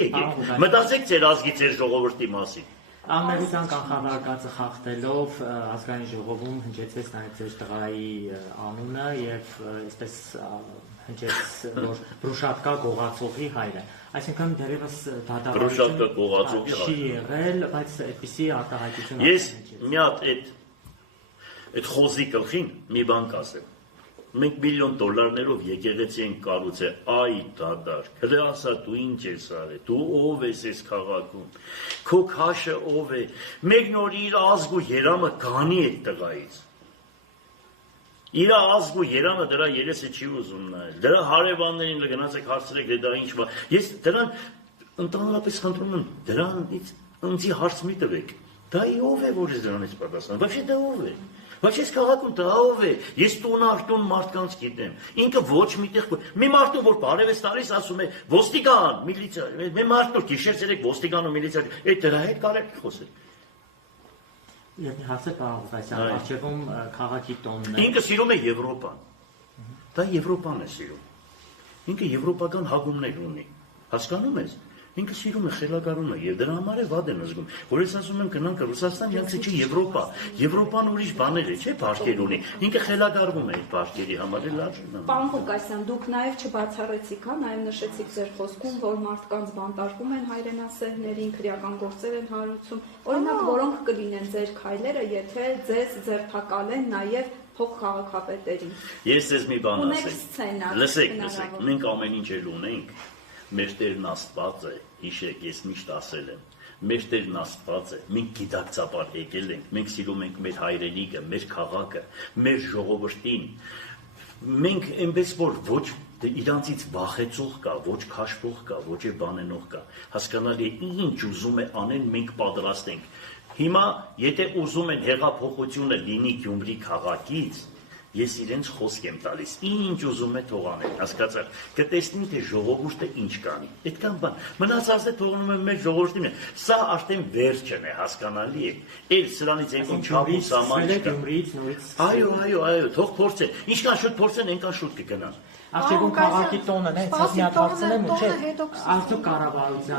Մտածեք ձեր ազգի, ձեր ժողովրդի մասին։ Ամերիկան կանխավարկածը խախտելով ազգային ժողովում հնչեցվեց նաև ձեր տղայի անունը եւ այսպես հնչեց որ Բրուշատկա գողացողի հայրը, այսինքն դերևս դատավարություն չի եղել, բայց այդպիսի արտահայտություն Ես մի հատ այդ խոզի գլխին մի բան կասեմ։ Մենք $1 միլիոն եկեղեցի ենք կառուցել, այ դադար, հələ ասա դու ինչ ես արել, դու ով ես այս քաղաքում, քո քաշը ով է, մեկ նոր իր ազգ ու երամը գանի այդ տղայից։ Իր ազգ ու երամը դրա երեսը չի ուզում նայել, դրա հարևաններին գնացեք հարցրեք դա ինչ բան։ Ես դրան ընդհանրապես խնդրում եմ, դրանից ինձի հարց մի տվեք։ Դա ով է, որ ես դրանից պատասխան։ Բայց դա ով է։ Բայց ես քաղաքում դա ով է։ Ես տուն մարդկանց գիտեմ։ Ինքը ոչ միտեղ մի մարդու որ բարևես տալիս ասում է ոստիկան, միլիցիա, մի մարդու գիշեր ցերեկ ոստիկան ու միլիցիա, այդ դրա հետ կարելի խոսել։ Եվ հարցը պարզվեցան, արժևում քաղաքի տոնն է։ Ինքը սիրում է Եվրոպան։ Դա Եվրոպան է սիրում։ Ինքը եվրոպական հագումներ ունի։ Հասկանում ես։ Ինքը սիրում է խելագարումը եւ դրա համար է վատ են զգում։ Որ ես ասում եմ գնանք Ռուսաստան, յանցը չի Եվրոպա։ Եվրոպան ուրիշ բաներ է, չէ՞, բարգեր ունի։ Ինքը խելագարվում է այդ բարգերի համար էլ արժան։ Պարոն Ղուկասյան, դուք նաեւ չբացառեցիք, հա, նաեւ նշեցիք ձեր խոսքում, որ մարդկանց բանտարկում են հայրենասերներին, քրեական գործեր են հարուցում։ Օրինակ, որոնք կլինեն ձեր քայլերը, եթե ձեզ ձերբակալեն նաեւ փոխքաղաքապետերին։ Ես ձեզ մի բան ասեմ։ Լսեք, մենք ամեն ինչ էլ ունենք։ Մեր Տերն Աստված է, հիշեք, ես միշտ ասել եմ, մեր Տերն Աստված է, մենք գիտակցաբար եկել ենք, մենք սիրում ենք մեր հայրենիքը, մեր քաղաքը, մեր ժողովրդին, մենք այնպես որ ոչ իրանցից վախեցող կա, ոչ քաշվող կա, ոչ է բանենող կա, հասկանալի է ինչ ուզում է անեն, մենք պատրաստ ենք, հիմա եթե ուզում են հեղափոխությունը լինի Գյումրի քաղաքից, Ես իրենց խոսք եմ տալիս, ինչ ուզում է թողանել, հասկացար, կտեսնի թե ժողովուրդը ինչ կանի, այդքան բան, մնացածը թողնում եմ մեր ժողովրդին, սա արդեն վերջն է, հասկանալի է, էլ սրանից այնքան չափ ու սահման չկա, այո, թող փորձեն, ինչքան շուտ փորձեն, այնքան շուտ կգնան։ Արժևում քաղաքի տոնն է, հենց մի հատ հարցնեմ ու չէ, արդյոք կառավարության